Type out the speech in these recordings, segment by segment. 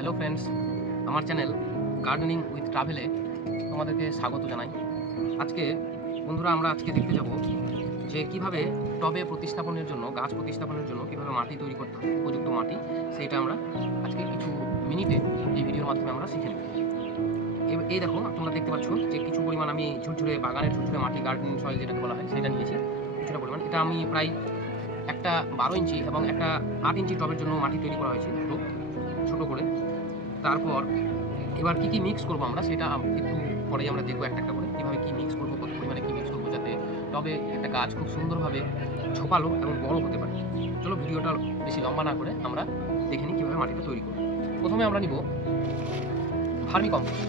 Hello friends, আমার channel gardening with ট্রাভেলে তোমাদেরকে স্বাগত জানাই। আজকে বন্ধুরা আমরা দেখতে যাব যে কিভাবে টবে প্রতিস্থাপনের জন্য, গাছ প্রতিস্থাপনের জন্য কিভাবে মাটি তৈরি করতে হবে, উপযুক্ত মাটি, সেইটা আমরা আজকে কিছু মিনিটে এই ভিডিওর মাধ্যমে আমরা শিখে নেব। এই দেখো তোমরা দেখতে পাচ্ছ যে কিছু পরিমাণ আমি ঝুরঝুরে বাগানের ঝুরঝুরে মাটি, গার্ডেনিং সয়েল যেটাকে বলা হয়, সেটা নিয়েছি কিছুটা পরিমাণ। এটা আমি প্রায় একটা 12 ইঞ্চি এবং একটা 8 ইঞ্চি টবের জন্য মাটি তৈরি করা হয়েছে দুটো ছোটো করে। তারপর এবার কী মিক্স করবো আমরা সেটা একটু পরেই আমরা দেখবো একটা করে কীভাবে মিক্স করবো, কত পরিমাণে মিক্স করবো, যাতে টবে একটা গাছ খুব সুন্দরভাবে ঝোপালো এবং বড় হতে পারে। চলো ভিডিওটা বেশি লম্বা না করে আমরা দেখে নিই কীভাবে মাটিটা তৈরি করবো। প্রথমে আমরা নিব ভার্মিকম্পোস্ট।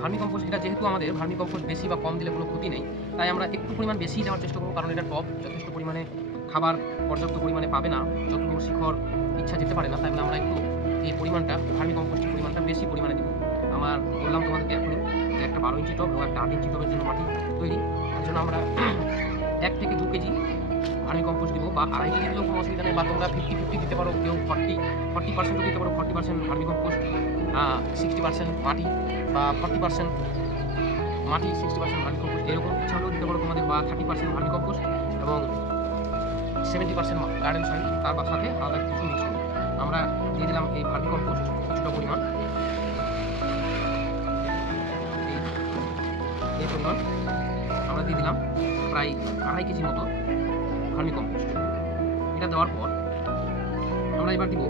ভার্মিকম্পোস্ট এটা যেহেতু আমাদের ভার্মিকম্পোস্ট বেশি বা কম দিলে কোনো ক্ষতি নেই, তাই আমরা একটু পরিমাণ বেশি দেওয়ার চেষ্টা করবো, কারণ এটা টব যথেষ্ট পরিমাণে খাবার পর্যাপ্ত পরিমাণে পাবে না, যতটুকু শিখর ইচ্ছা যেতে পারে না, তাই আমরা একটু এই পরিমাণটা ভার্মিকম্পোস্টের পরিমাণটা বেশি পরিমাণে দিব। আমার বললাম তোমাদেরকে এখনই যে একটা 12 ইঞ্চি টব এবং একটা 8 ইঞ্চি টবের জন্য মাটি তৈরি, তার জন্য আমরা 1 থেকে 2 কেজি ভার্মিকম্পোস্ট দিব, বা 2.5 কেজি দিলেও কোনো অসুবিধা নেই, বা তোমরা 50-50 দিতে পারো, কেউ 40% দিতে পারো, 40% ভার্মিকম্পোস্ট 60% মাটি, বা 40% মাটি 60% ভার্মিকম্পোস্ট, এরকম ইচ্ছা হলেও দিতে পারো তোমাদের, বা 30% ভার্মিকম্পোস্ট এবং 70% গার্ডেন সয়েল, তার সাথে আলাদা কিছু মিক্স করবো। আমরা দিয়ে দিলাম এই ভার্মিকম্পোস্ট কিছুটা পরিমাণ, এই পরিমাণ আমরা দিয়ে দিলাম প্রায় 2.5 কেজি মতো ভার্মিকম্পোস্ট। এটা দেওয়ার পর আমরা এবার দিব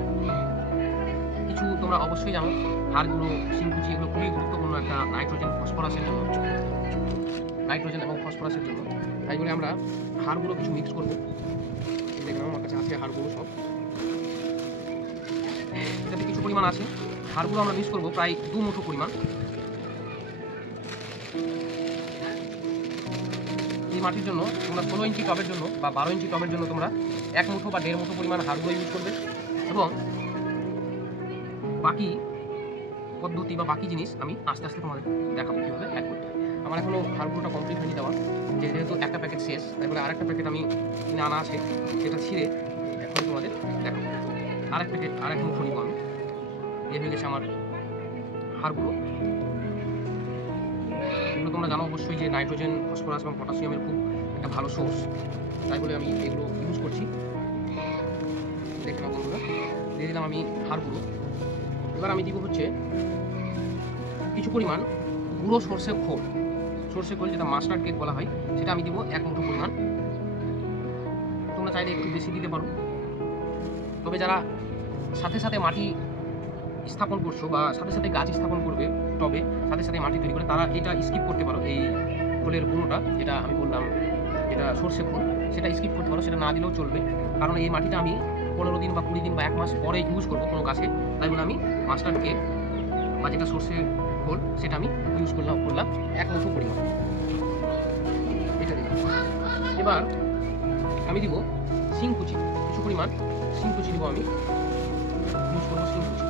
কিছু, তোমরা অবশ্যই জানো হাড়গুলো, শিংকুচি, এগুলো খুবই গুরুত্বপূর্ণ একটা নাইট্রোজেন এবং ফসফরাসের জন্য, তাই বলে আমরা হাড়গুলো কিছু মিক্স করবো। দেখলাম আমার কাছে আছে হাড়গুলো সব, এটাতে কিছু পরিমাণ আছে, হাড়গুলো আমরা মিক্স করবো প্রায় 2 মুঠো পরিমাণ। এই মাটির জন্য তোমরা 16 ইঞ্চি টবের জন্য বা 12 ইঞ্চি টবের জন্য তোমরা 1 মুঠো বা 1.5 মুঠো পরিমাণ হাড়গুলো ইউজ করবে, এবং বাকি পদ্ধতি বা বাকি জিনিস আমি আস্তে আস্তে তোমাদের দেখাবো কীভাবে অ্যাড করতে হয়। আমার এখনও হাড়গুলোটা কমপ্লিট হয়নি দেওয়া, যেহেতু একটা প্যাকেট শেষ, তাই বলে আরেকটা প্যাকেট আমি কিনে আনা আছে, সেটা ছিঁড়ে এখন তোমাদের দেখাবো। আরেক মুঠো নিব আমি, হয়ে গেছে আমার হাড়গুলো। এগুলো তোমরা জানো অবশ্যই যে নাইট্রোজেন, ফসফরাস এবং পটাশিয়ামের খুব একটা ভালো সোর্স, তাই বলে আমি এগুলো ইউজ করছি। দেখে নাও বন্ধুরা, দিয়ে দিলাম আমি হাড়গুলো। এবার আমি দিব হচ্ছে কিছু পরিমাণ গুঁড়ো সর্ষে খোল, যেটা মাস্টার্ড কেক বলা হয়, সেটা আমি দিব 1 মুঠো পরিমাণ। তোমরা চাইলে একটু বেশি দিতে পারো, তবে যারা সাথে সাথে মাটি স্থাপন করছো বা সাথে সাথে গাছ স্থাপন করবে টবে, সাথে সাথে মাটি তৈরি করে, তারা এটা স্কিপ করতে পারো। এই খোলের গুঁড়োটা যেটা আমি বললাম, এটা সর্ষে খোল, সেটা স্কিপ করতে পারো, সেটা না দিলেও চলবে, কারণ এই মাটিটা আমি 15 দিন বা 20 দিন বা 1 মাস পরে ইউজ করবো কোনো গাছে, তাই বলে আমি মাস্টার্ড কেক বা যেটা সর্ষে খোল সেটা আমি ইউজ করলাম 1 মুঠো পরিমাণ, এটা দিলাম। এবার আমি দিব শিংকুচি, কিছু পরিমাণ শিংকুচি দিব, আমি ইউজ করবো শিংকুচি।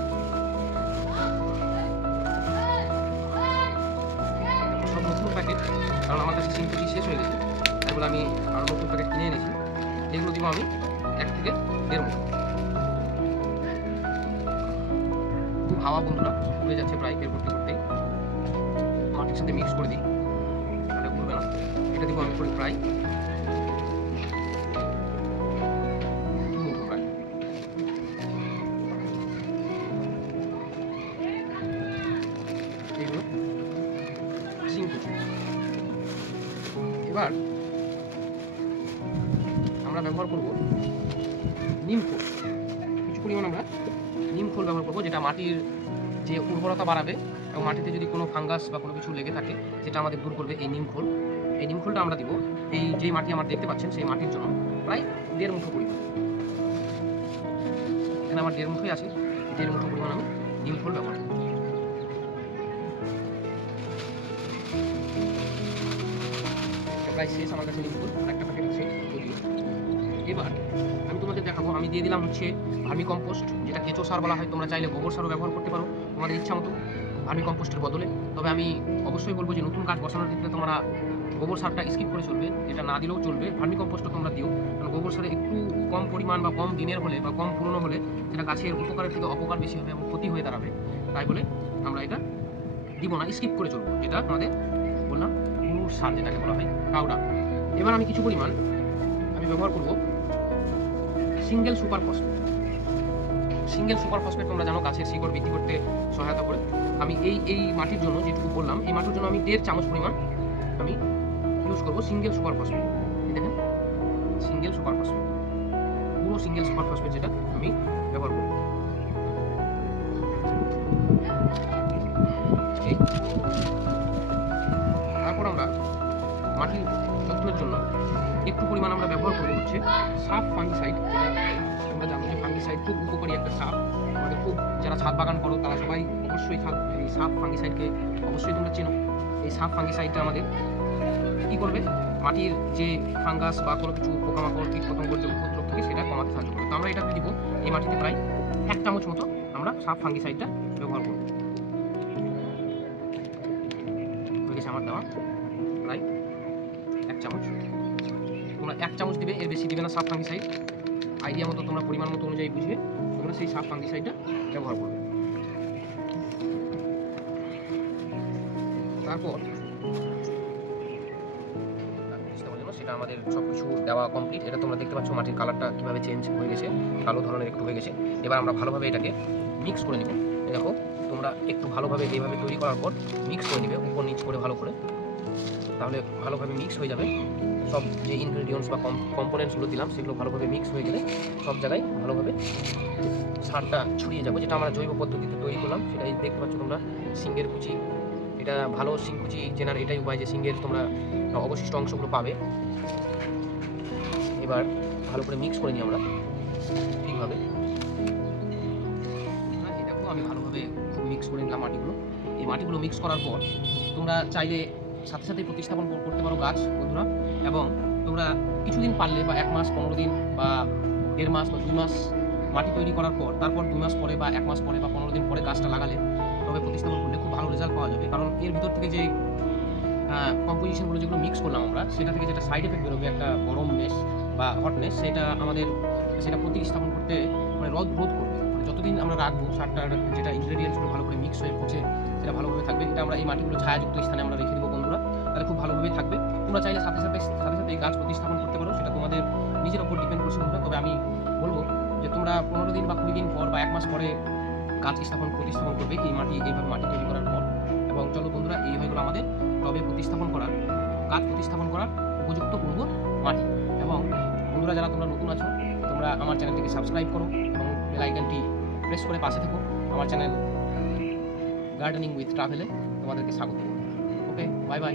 সব নতুন প্যাকেট, কারণ আমার কাছে শিংকুচি শেষ হয়ে গেছে, তাই বলে আমি আরও নতুন প্যাকেট কিনে এনেছি। এগুলো দিব আমি 1 থেকে 1.5 মুঠো। খুব হাওয়া বন্ধুরা উড়ে যাচ্ছে প্রায় বের করতে করতেই, মাটির সাথে মিক্স করে দিই, তাহলে উড়বে না। এটা দিব আমি প্রায় 2 মুঠো প্রায়। এগুলো শিংকুচি। এবার আমরা ব্যবহার করব নিম খোল, কিছু পরিমাণ আমরা নিম খোল ব্যবহার করবো, যেটা মাটির যে উর্বরতা বাড়াবে এবং মাটিতে যদি কোনো ফাঙ্গাস বা কোনো কিছু লেগে থাকে যেটা আমাদের দূর করবে এই নিম খোল। এই নিম খোলটা আমরা দিব এই যে মাটি আমার দেখতে পাচ্ছেন, সেই মাটির জন্য প্রায় 1.5 মুঠো পরিমাণ। এখানে আমার 1.5 মুঠোই আছে, 1.5 মুঠো পরিমাণ আমি নিম খোল ব্যবহার করব। প্রায় শেষ আমার কাছে নিম খোল, আরেকটা প্যাকেট আছে যদিও। এবার আমি তোমাদের দেখাবো, আমি দিয়ে দিলাম হচ্ছে ভার্মিকম্পোস্ট, যেটা কেঁচো সার বলা হয়, তোমরা চাইলে গোবর সারও ব্যবহার করতে পারো তোমাদের ইচ্ছা মতো ভার্মিকম্পোস্টের বদলে। তবে আমি অবশ্যই বলবো যে নতুন গাছ বসানোর ক্ষেত্রে তোমরা গোবর সারটা স্কিপ করে চলবে, এটা না দিলেও চলবে, ভার্মিকম্পোস্টও তোমরা দিও, কারণ গোবর সারে একটু কম পরিমাণ বা কম দিনের হলে বা কম পুরনো হলে সেটা গাছের উপকারের থেকে অপকার বেশি হবে এবং ক্ষতি হয়ে দাঁড়াবে। তাই বলে আমরা এটা দিব না, স্কিপ করে চলবো, যেটা আমাদের বললাম গরুর সার যেটাকে বলা হয় পাউডার। এবার আমি কিছু পরিমাণ ব্যবহার করব single super phosphate. Single super phosphate তোমরা জানো গাছের শিকড় বৃদ্ধি করতে সহায়তা করে। আমি এই মাটির জন্য যেটুকু বললাম, এই মাটির জন্য আমি 1.5 চামচ পরিমাণ আমি ইউজ করব সিঙ্গেল সুপার ফসফেট। দেখেন সিঙ্গেল সুপার ফসফেট, পুরো সিঙ্গেল সুপার ফসফেট যেটা আমি ব্যবহার করব। তারপর আমরা মাটির যত্নের জন্য একটু পরিমাণ আমরা ব্যবহার করবো হচ্ছে সাফ ফাঙ্গিসাইড। তোমরা জানো যে ফাঙ্গিসাইড খুব উপকারী একটা সাপ। আমাদের খুব যারা ছাদ বাগান করো তারা সবাই অবশ্যই এই সাফ ফাঙ্গিসাইডকে অবশ্যই তোমরা চেনো। এই সাফ ফাঙ্গিসাইডটা আমাদের কী করবে, মাটির যে ফাঙ্গাস বা কোনো কিছু পোকামাকড় কীট পতঙ্গর যে উপদ্রব থেকে সেটা কমাতে সাহায্য করবে। তো আমরা এটাকে দিব এই মাটিতে প্রায় 1 চামচ মতো আমরা সাফ ফাঙ্গিসাইডটা ব্যবহার করব। হয়ে গেছে আমার দেওয়া প্রায় 1 চামচ। তোমরা 1 চামচ দিবে, এর বেশি দিবে না সাফ ফাঙ্গিসাইড। আইডিয়া মতো তোমরা পরিমাণ মতো অনুযায়ী বুঝে তোমরা সেই সাফ ফাঙ্গিসাইডটা ব্যবহার করবে। তারপর সেটা আমাদের সব কিছু দেওয়া কমপ্লিট। এটা তোমরা দেখতে পাচ্ছ মাটির কালারটা কীভাবে চেঞ্জ হয়ে গেছে, কালো ধরনের একটু হয়ে গেছে। এবার আমরা ভালোভাবে এটাকে মিক্স করে নেব। দেখো তোমরা একটু ভালোভাবে এইভাবে তৈরি করার পর মিক্স করে নেবে উপর নিচ করে ভালো করে, তাহলে ভালোভাবে মিক্স হয়ে যাবে। সব যে ইনগ্রেডিয়েন্টস বা কম্পোনেন্টসগুলো দিলাম সেগুলো ভালোভাবে মিক্স হয়ে গেলে সব জায়গায় ভালোভাবে সারটা ছড়িয়ে যাবে। যেটা আমরা জৈব পদ্ধতিতে তৈরি করলাম সেটাই দেখতে পাচ্ছ তোমরা। সিঙ্গের কুচি, এটা ভালো শিং কুচি চেনার এটাই উপায় যে সিঙ্গের তোমরা অবশিষ্ট অংশগুলো পাবে। এবার ভালো করে মিক্স করে নিই আমরা ঠিকভাবে। এই দেখো আমি ভালোভাবে খুব মিক্স করে নিলাম মাটিগুলো। এই মাটিগুলো মিক্স করার পর তোমরা চাইলে সাথে সাথে প্রতিস্থাপন করতে পারো গাছ বন্ধুরা, এবং তোমরা কিছুদিন পারলে বা 1 মাস 15 দিন বা 1.5 মাস বা 2 মাস মাটি তৈরি করার পর তারপর 2 মাস পরে বা 1 মাস পরে বা 15 দিন পরে গাছটা লাগালে তবে প্রতিস্থাপন করলে খুব ভালো রেজাল্ট পাওয়া যাবে। কারণ এর ভিতর থেকে যে কম্পোজিশনগুলো যেগুলো মিক্স করলাম আমরা, সেটা থেকে যেটা সাইড এফেক্ট বেরোবে একটা গরমনেস বা হটনেস, সেটা প্রতিস্থাপন করতে মানে রোধ করবে। মানে যতদিন আমরা রাখবো সারটার যেটা ইনগ্রেডিয়েন্টসগুলো ভালো করে মিক্স হয়ে পচে সেটা ভালোভাবে থাকবে। এটা আমরা এই মাটিগুলো ছায়াযুক্ত স্থানে আমরা রেখে দেবো বন্ধুরা, তাহলে খুব ভালোভাবেই থাকবে। তোমরা চাইলে সাথে সাথে এই গাছ প্রতিস্থাপন করতে পারো, সেটা তোমাদের নিজের ওপর ডিপেন্ড করছে বন্ধুরা। তবে আমি বলবো যে তোমরা 15 দিন বা 20 দিন পর বা 1 মাস পরে গাছ প্রতিস্থাপন করবে এইভাবে মাটি তৈরি করার পর। এবং চলো বন্ধুরা, এই হয়ে গেলো আমাদের টবে গাছ প্রতিস্থাপন করার উপযুক্ত পূর্ব মাটি। এবং বন্ধুরা যারা তোমরা নতুন আছো, তোমরা আমার চ্যানেলটিকে সাবস্ক্রাইব করো এবং বেল আইকনটি প্রেস করে পাশে থেকো। আমার চ্যানেল গার্ডেনিং উইথ ট্রাভেলে তোমাদেরকে স্বাগত। ওকে, বাই বাই।